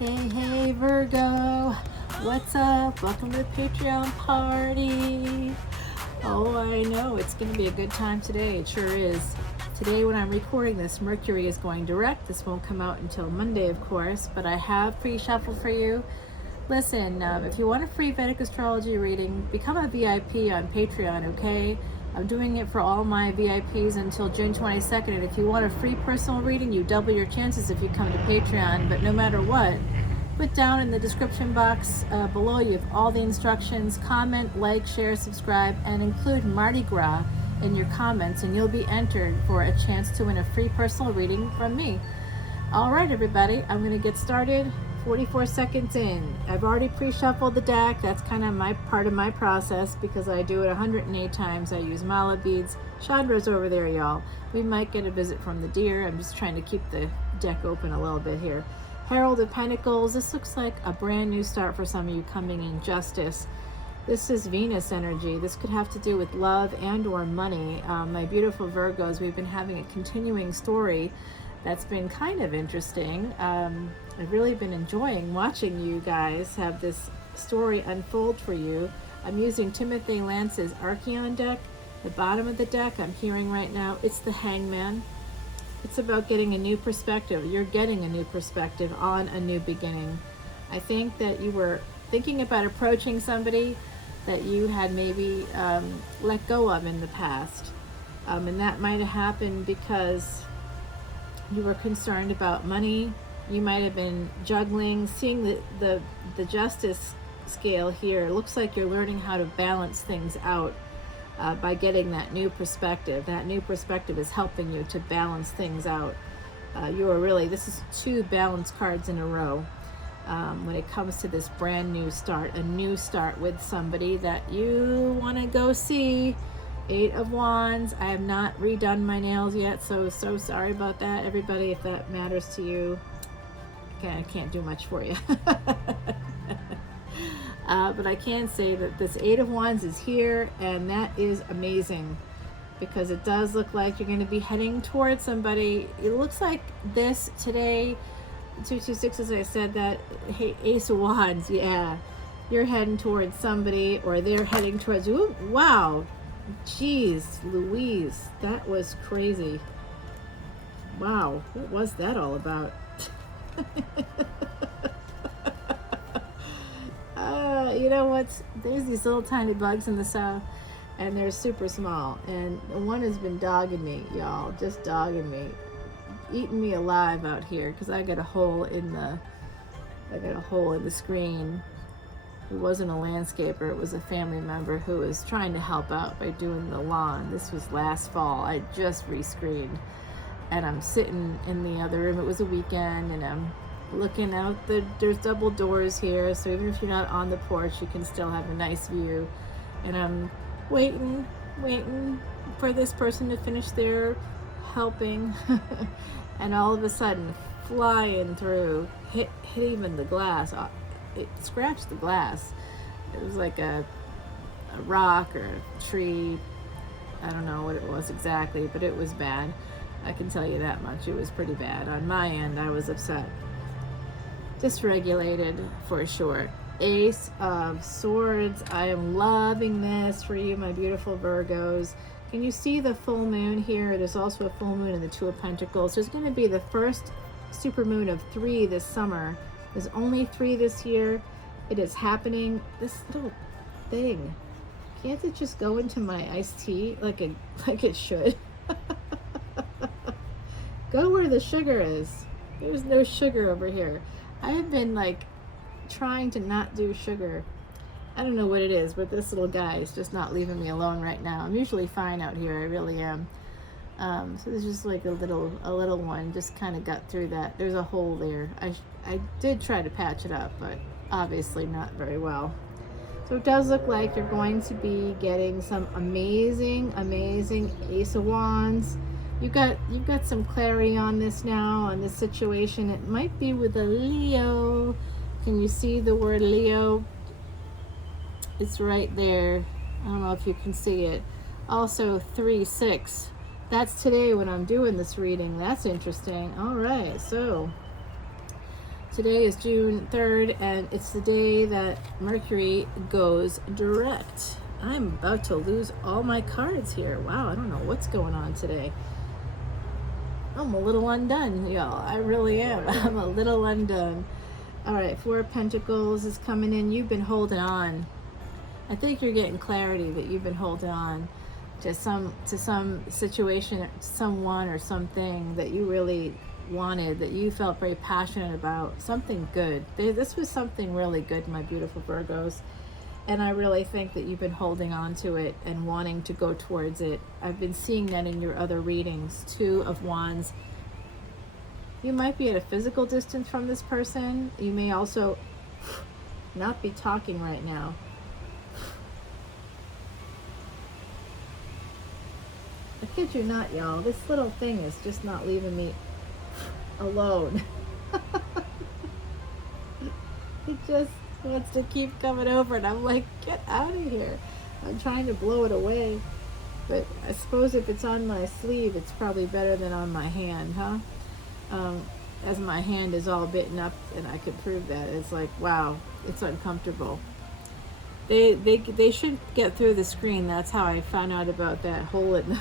Hey, Virgo. What's up? Welcome to the Patreon party. Oh, I know. It's going to be a good time today. It sure is. Today, when I'm recording this, Mercury is going direct. This won't come out until Monday, of course, but I have pre-shuffled for you. Listen, if you want a free Vedic astrology reading, become a VIP on Patreon, okay? I'm doing it for all my VIPs until June 22nd, and if you want a free personal reading, you double your chances if you come to Patreon. But no matter what, put down in the description box below, you have all the instructions. Comment, like, share, subscribe, and include Mardi Gras in your comments, and you'll be entered for a chance to win a free personal reading from me. All right, everybody, I'm going to get started. 44 seconds in. I've already pre-shuffled the deck. That's kind of my part of my process because I do it 108 times. I use mala beads. Chandra's over there, y'all. We might get a visit from the deer. I'm just trying to keep the deck open a little bit here. Herald of Pentacles. This looks like a brand new start for some of you coming in. Justice. This is Venus energy. This could have to do with love and or money. My beautiful Virgos, we've been having a continuing story that's been kind of interesting. I've really been enjoying watching you guys have this story unfold for you. I'm using Timothy Lance's Archeon deck. The bottom of the deck I'm hearing right now, it's the Hangman. It's about getting a new perspective. You're getting a new perspective on a new beginning. I think that you were thinking about approaching somebody that you had maybe let go of in the past. And that might have happened because you were concerned about money. You might have been juggling, seeing the justice scale here. It looks like you're learning how to balance things out by getting that new perspective. That new perspective is helping you to balance things out. You are really, this is two balance cards in a row when it comes to this brand new start, a new start with somebody that you want to go see. 8 of Wands. I have not redone my nails yet, so sorry about that, everybody, if that matters to you. Okay, I can't do much for you. But I can say that this 8 of Wands is here, and that is amazing because it does look like you're going to be heading towards somebody. It looks like this today, 226, as I said that, hey, Ace of Wands, yeah. You're heading towards somebody, or they're heading towards you. Wow. Jeez Louise, that was crazy. Wow, what was that all about? You know what? There's these little tiny bugs in the south, and they're super small. And one has been dogging me, y'all, just dogging me, eating me alive out here because I got a hole in the screen. It wasn't a landscaper, it was a family member who was trying to help out by doing the lawn. This was last fall. I just rescreened, and I'm sitting in the other room. It was a weekend, and I'm looking out. There's double doors here, so even if you're not on the porch, you can still have a nice view. And I'm waiting for this person to finish their helping, and all of a sudden, flying through, hit even the glass. It scratched the glass. It was like a rock or a tree. I don't know what it was exactly, but it was bad. I can tell you that much. It was pretty bad. On my end, I was upset. Dysregulated for sure. Ace of Swords. I am loving this for you, my beautiful Virgos. Can you see the full moon here? There's also a full moon in the Two of Pentacles. There's going to be the first supermoon of 3 this summer. There's only 3 this year. It is happening. This little thing, can't it just go into my iced tea like it should? Go where the sugar is. There's no sugar over here. I have been like trying to not do sugar. I don't know what it is, but this little guy is just not leaving me alone right now. I'm usually fine out here. I really am. So there's just like a little one just kind of got through that. There's a hole there. I did try to patch it up, but obviously not very well. So it does look like you're going to be getting some amazing Ace of Wands. You've got some clarity on this now, on this situation. It might be with a Leo. Can you see the word Leo? It's right there. I don't know if you can see it. Also 3-6. That's today when I'm doing this reading. That's interesting. All right, so Today is June 3rd, and it's the day that Mercury goes direct. I'm about to lose all my cards here. Wow, I don't know what's going on today. I'm a little undone, y'all. I really am. I'm a little undone. All right, Four of Pentacles is coming in. You've been holding on. I think you're getting clarity that you've been holding on to some situation, someone or something that you really wanted, that you felt very passionate about, something good. This was something really good, my beautiful Virgos. And I really think that you've been holding on to it and wanting to go towards it. I've been seeing that in your other readings. Two of Wands. You might be at a physical distance from this person. You may also not be talking right now. I kid you not, y'all. This little thing is just not leaving me alone. It just wants to keep coming over, and I'm like, get out of here. I'm trying to blow it away, but I suppose if it's on my sleeve, it's probably better than on my hand, huh? As my hand is all bitten up, and I could prove that. It's like, wow, it's uncomfortable. They should get through the screen. That's how I found out about that hole in the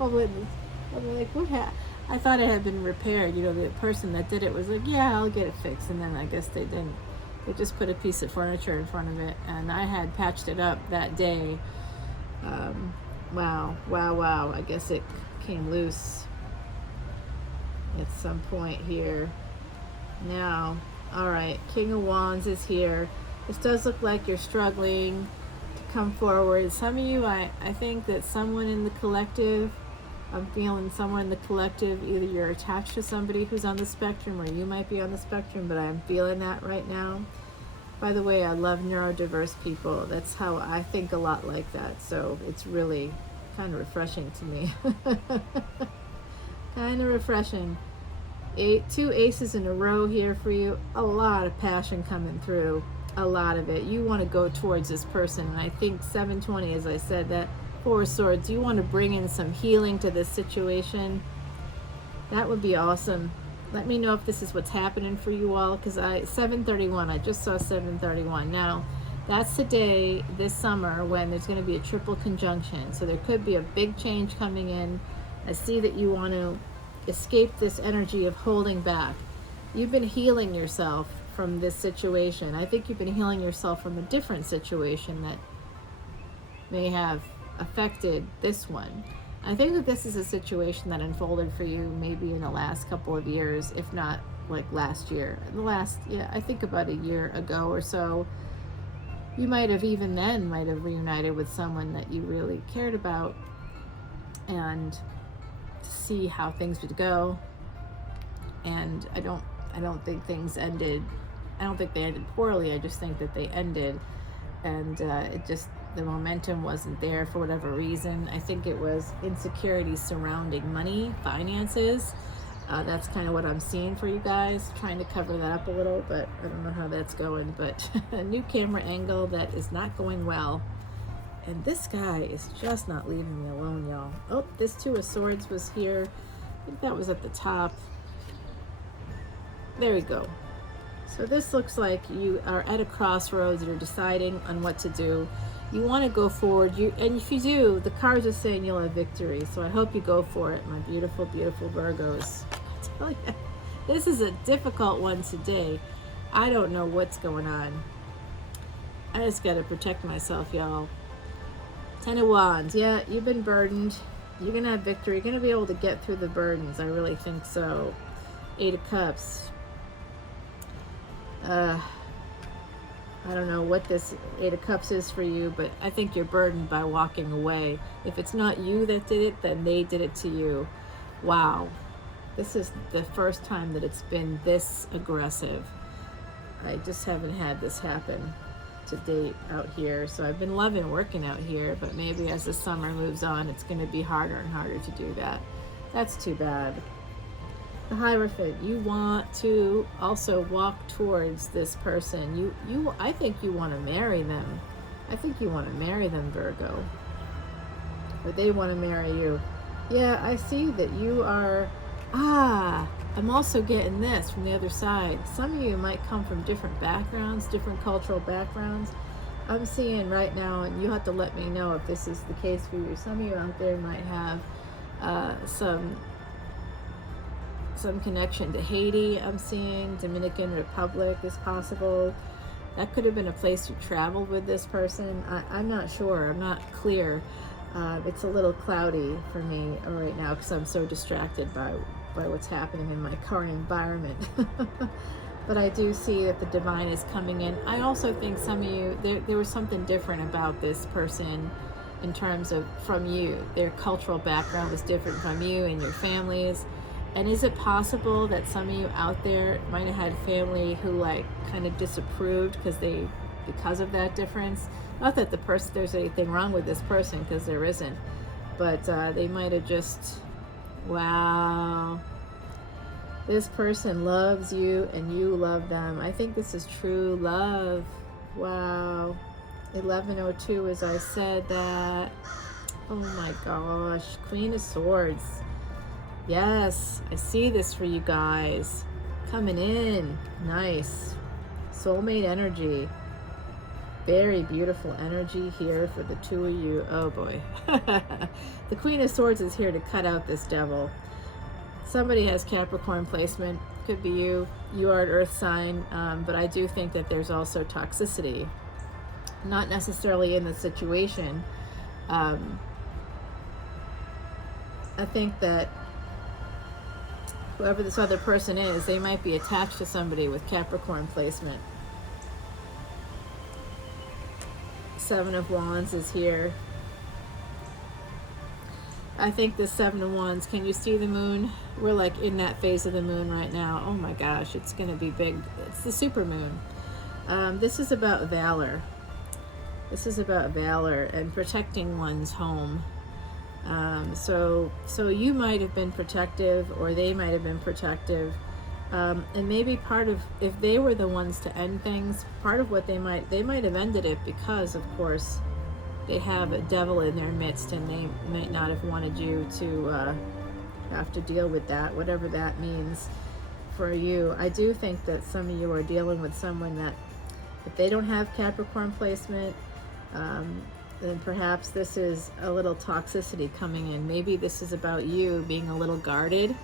I'm like, what happened? I thought it had been repaired. You know, the person that did it was like, yeah, I'll get it fixed. And then I guess they didn't. They just put a piece of furniture in front of it. And I had patched it up that day. Wow. I guess it came loose at some point here. Now, all right, King of Wands is here. This does look like you're struggling to come forward. Some of you, I think that someone in the collective, I'm feeling somewhere in the collective, either you're attached to somebody who's on the spectrum or you might be on the spectrum, but I'm feeling that right now. By the way, I love neurodiverse people. That's how I think a lot like that. So it's really kind of refreshing to me. Kind of refreshing. Two aces in a row here for you. A lot of passion coming through. A lot of it. You want to go towards this person. And I think 720, as I said, that Four of Swords, you want to bring in some healing to this situation. That would be awesome. Let me know if this is what's happening for you all, because 731, I just saw 731. Now, that's the day this summer when there's going to be a triple conjunction. So there could be a big change coming in. I see that you want to escape this energy of holding back. You've been healing yourself from this situation. I think you've been healing yourself from a different situation that may have affected this one. I think that this is a situation that unfolded for you maybe in the last couple of years, if not like last year. I think about a year ago or so. You might have even then reunited with someone that you really cared about, and to see how things would go. And I don't think things ended. I don't think they ended poorly. I just think that they ended, and the momentum wasn't there for whatever reason. I think it was insecurity surrounding money, finances. That's kind of what I'm seeing for you guys. Trying to cover that up a little, but I don't know how that's going. But a new camera angle that is not going well. And this guy is just not leaving me alone, y'all. Oh, this Two of Swords was here. I think that was at the top. There we go. So this looks like you are at a crossroads and you're deciding on what to do. You want to go forward, and if you do, the cards are saying you'll have victory. So I hope you go for it, my beautiful, beautiful Virgos. I tell you, this is a difficult one today. I don't know what's going on. I just got to protect myself, y'all. Ten of Wands. Yeah, you've been burdened. You're going to have victory. You're going to be able to get through the burdens. I really think so. Eight of Cups. I don't know what this Eight of Cups is for you, but I think you're burdened by walking away. If it's not you that did it, then they did it to you. Wow. This is the first time that it's been this aggressive. I just haven't had this happen to date out here. So I've been loving working out here, but maybe as the summer moves on, it's going to be harder and harder to do that. That's too bad. The Hierophant, you want to also walk towards this person. I think you want to marry them. I think you want to marry them, Virgo. Or they want to marry you. Yeah, I see that you are, I'm also getting this from the other side. Some of you might come from different backgrounds, different cultural backgrounds. I'm seeing right now, and you have to let me know if this is the case for you. Some of you out there might have some connection to Haiti. I'm seeing Dominican Republic is possible. That could have been a place you traveled with this person. I'm not sure. I'm not clear. It's a little cloudy for me right now because I'm so distracted by what's happening in my current environment. But I do see that the divine is coming in. I also think some of you, there was something different about this person in terms of from you. Their cultural background was different from you and your families. And is it possible that some of you out there might have had family who like kind of disapproved because of that difference? Not that there's anything wrong with this person, because there isn't, but they might have just, wow, this person loves you and you love them. I think this is true love. Wow. 1102, as I said that. Oh my gosh. Queen of Swords. Yes, I see this for you guys. Coming in. Nice. Soulmate energy. Very beautiful energy here for the two of you. Oh boy. The Queen of Swords is here to cut out this devil. Somebody has Capricorn placement. Could be you. You are an earth sign. But I do think that there's also toxicity. Not necessarily in the situation. I think that whoever this other person is, they might be attached to somebody with Capricorn placement. Seven of Wands is here. I think the Seven of Wands, can you see the moon? We're like in that phase of the moon right now. Oh my gosh, it's going to be big. It's the super moon. This is about valor. This is about valor and protecting one's home. So you might have been protective, or they might have been protective, and maybe part of, if they were the ones to end things, part of what they might have ended it because, of course, they have a devil in their midst, and they might not have wanted you to have to deal with that, whatever that means for you. I do think that some of you are dealing with someone that, if they don't have Capricorn placement, then perhaps this is a little toxicity coming in. Maybe this is about you being a little guarded,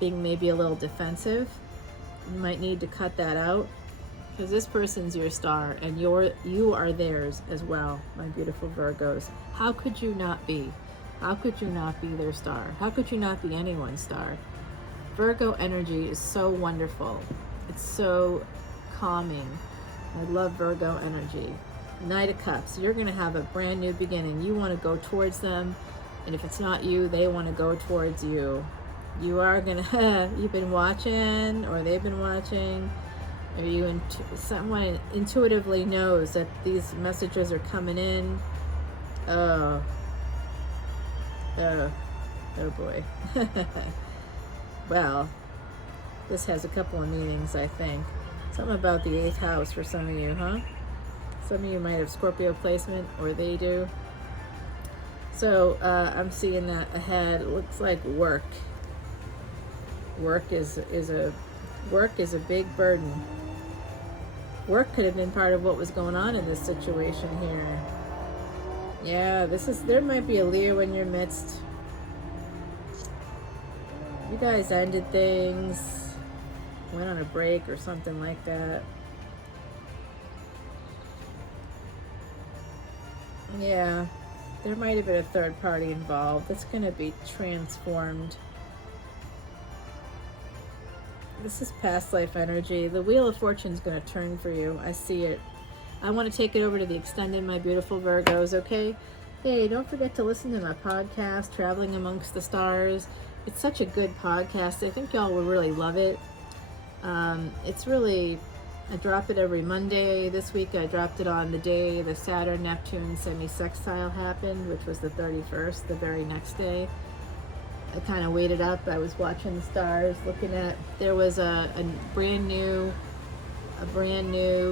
being maybe a little defensive. You might need to cut that out, because this person's your star and you are theirs as well, my beautiful Virgos. How could you not be? How could you not be their star? How could you not be anyone's star? Virgo energy is so wonderful. It's so calming. I love Virgo energy. Knight of Cups, you're going to have a brand new beginning. You want to go towards them, and if it's not you, they want to go towards you. You are going to, you've been watching, or they've been watching, or someone intuitively knows that these messages are coming in. Oh boy. Well, this has a couple of meanings, I think. Something about the 8th house for some of you, huh? Some of you might have Scorpio placement, or they do. So I'm seeing that ahead. It looks like work. Work is a big burden. Work could have been part of what was going on in this situation here. Yeah, there might be a Leo in your midst. You guys ended things, went on a break or something like that. Yeah, there might have been a third party involved. It's going to be transformed. This is past life energy. The Wheel of Fortune is going to turn for you. I see it. I want to take it over to the extended, my beautiful Virgos, okay? Hey, don't forget to listen to my podcast, Traveling Amongst the Stars. It's such a good podcast. I think y'all will really love it. It's really... I drop it every Monday. This week I dropped it on the day the Saturn-Neptune semi-sextile happened, which was the 31st, the very next day. I kind of waited up. I was watching the stars, looking at... There was a brand new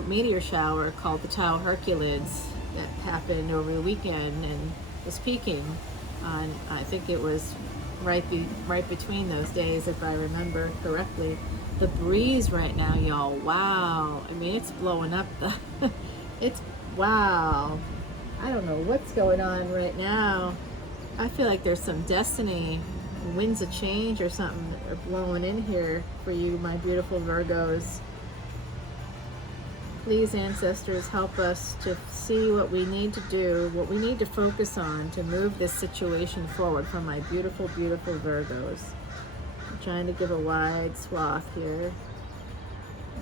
meteor shower called the Tau Herculids that happened over the weekend and was peaking on, I think it was right between those days, if I remember correctly. The breeze right now, y'all, wow. I mean, it's blowing up it's, wow. I don't know what's going on right now. I feel like there's some destiny, winds of change or something are blowing in here for you, my beautiful Virgos. Please, ancestors, help us to see what we need to do, what we need to focus on to move this situation forward for my beautiful, beautiful Virgos. I'm trying to give a wide swath here.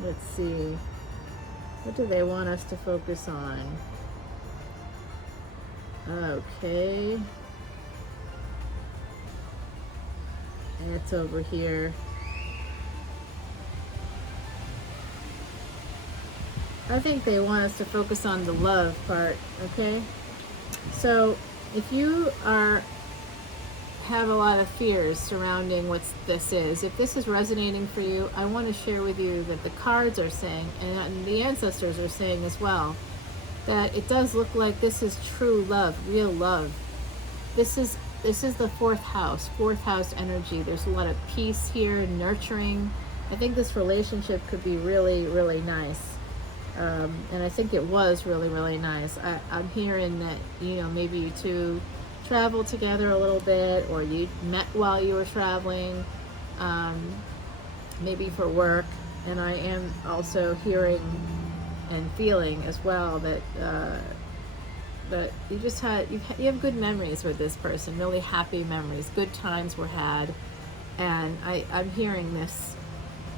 Let's see. What do they want us to focus on? Okay. And it's over here. I think they want us to focus on the love part, okay? So if you have a lot of fears surrounding what this is, if this is resonating for you, I want to share with you that the cards are saying, and the ancestors are saying as well, that it does look like this is true love, real love. This is the fourth house energy. There's a lot of peace here, nurturing. I think this relationship could be really, really nice. And I think it was really, really nice. I'm hearing that, you know, maybe you two traveled together a little bit, or you met while you were traveling, maybe for work. And I am also hearing and feeling as well that that you have good memories with this person, really happy memories, good times were had. And I'm hearing this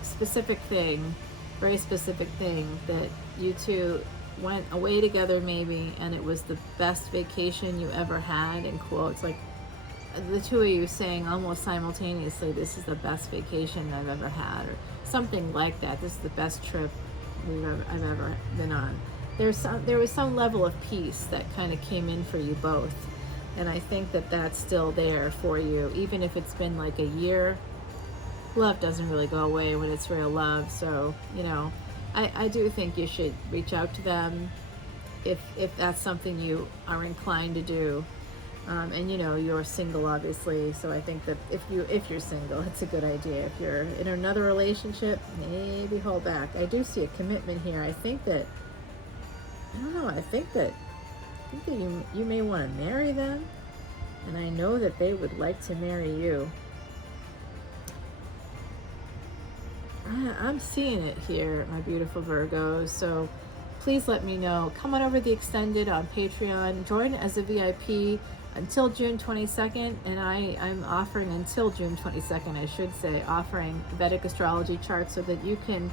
specific thing, very specific thing, that you two went away together maybe, and it was the best vacation you ever had, in quotes, like the two of you saying almost simultaneously, this is the best vacation I've ever had, or something like that. This is the best trip I've ever been on. There was some level of peace that kind of came in for you both, and I think that that's still there for you, even if it's been like a year. Love doesn't really go away when it's real love. So, you know, I do think you should reach out to them if that's something you are inclined to do. And you know, you're single, obviously, so I think that if you're single, it's a good idea. If you're in another relationship, maybe hold back. I do see a commitment here. I think that you may want to marry them, and I know that they would like to marry you. I'm seeing it here, my beautiful Virgos. So please let me know. Come on over to the Extended on Patreon. Join as a VIP until June 22nd. And I'm offering until June 22nd, I should say, offering Vedic astrology charts so that you can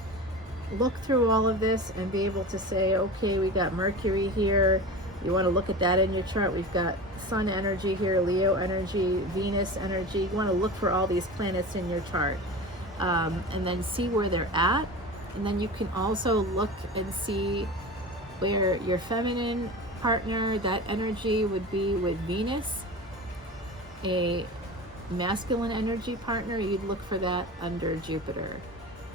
look through all of this and be able to say, okay, we got Mercury here. You want to look at that in your chart. We've got Sun energy here, Leo energy, Venus energy. You want to look for all these planets in your chart. And then see where they're at, and then you can also look and see where your feminine partner, that energy would be with Venus. A masculine energy partner, you'd look for that under Jupiter,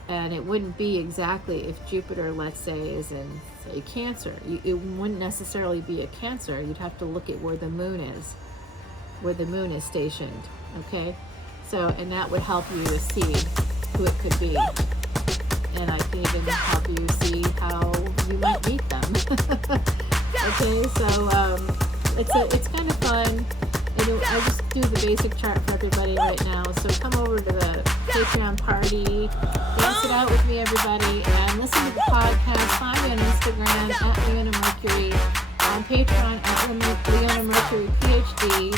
and it wouldn't be exactly if Jupiter, let's say, is in, say, Cancer. It wouldn't necessarily be a Cancer. You'd have to look at where the moon is stationed. Okay, so, and that would help you to see who it could be, and I can even help you see how you might meet them. Okay, so it's kind of fun. I just do the basic chart for everybody right now, so come over to the Patreon party, dance it out with me, everybody, and listen to the podcast. Find me on Instagram at Leona Mercury, on Patreon at leonamercuryphd.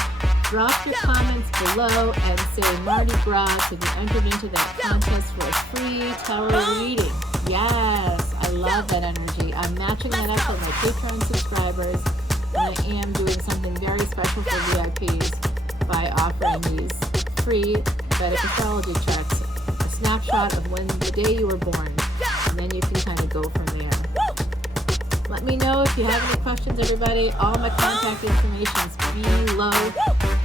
Drop your comments below and say Mardi Gras to be entered into that contest for a free tarot reading. Yes, I love that energy. I'm matching that up with my Patreon subscribers, and I am doing something very special for VIPs by offering these free Vedic astrology checks, a snapshot of when the day you were born, and then you can kind of go from there. Let me know if you have any questions, everybody. All my contact information is below.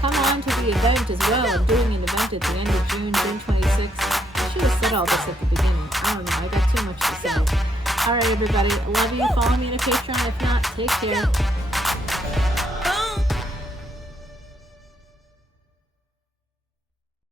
Come on to the event as well. I'm doing an event at the end of June 26th. I should have said all this at the beginning. I don't know. I got too much to say. All right, everybody. Love you. Follow me on Patreon. If not, take care.